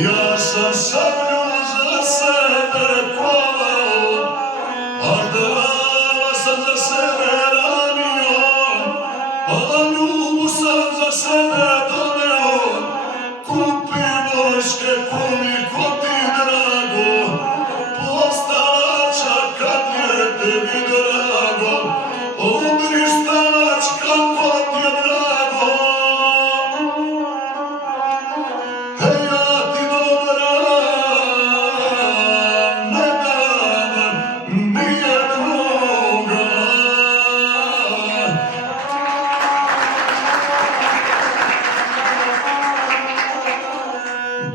Ja sam sablju za sebe kolao, Ardala sam za sebe ranio, a ljubu sam za sebe doneo. Kupi vojske koliko ti drago, postalača kad je tebi drago, umri starač kako ti je drago. Hej, ja ti dobra ne dam nijednoga.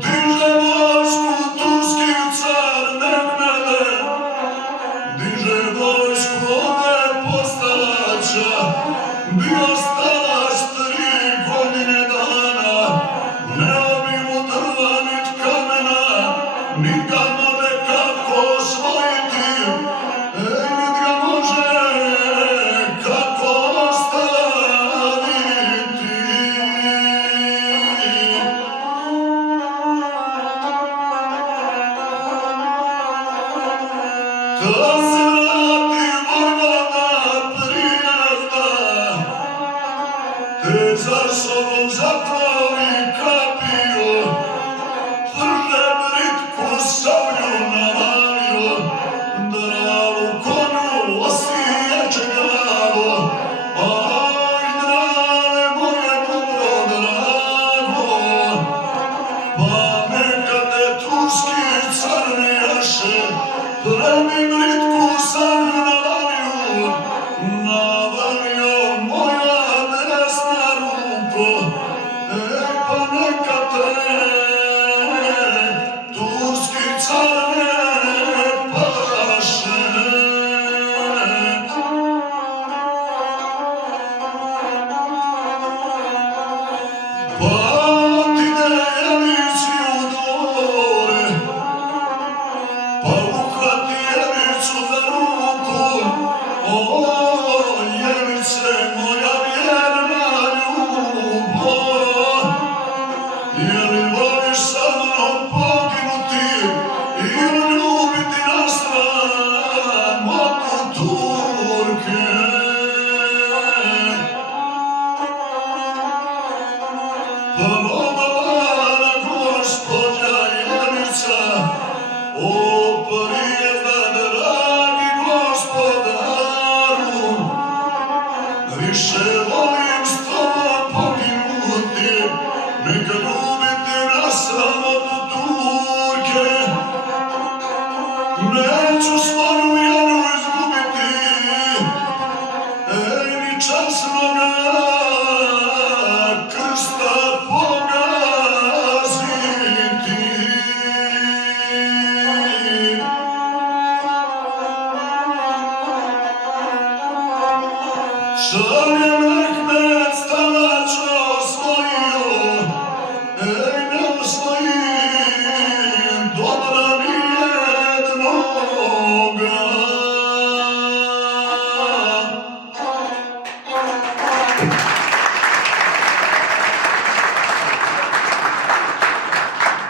Diže vojsku turski car Mehmede, diže vojsku ove postalača, bio starač 3 godine dana, ne obi mu drva nit kamena, nit ga može kako osvojiti, nit ga može kako ostaviti. Da se vrati Vojvoda prijezda, te za sobom zatvori kapiju, tvrde britku sablju navalio, dravu konju osiječe glavo. Aj, drave moje dobro drago, pa neka te turski car ne jaše, Premi britku sablju navalio moja desna ruko, pa neka te turski car ne paše. Pa ti Delići u dvore, pa uhvati Jeliću za ruku, o Jeliće moja vjerna ljubo, je li voliš sa mnom poginuti ili ljubiti na sramotu Turke? Pa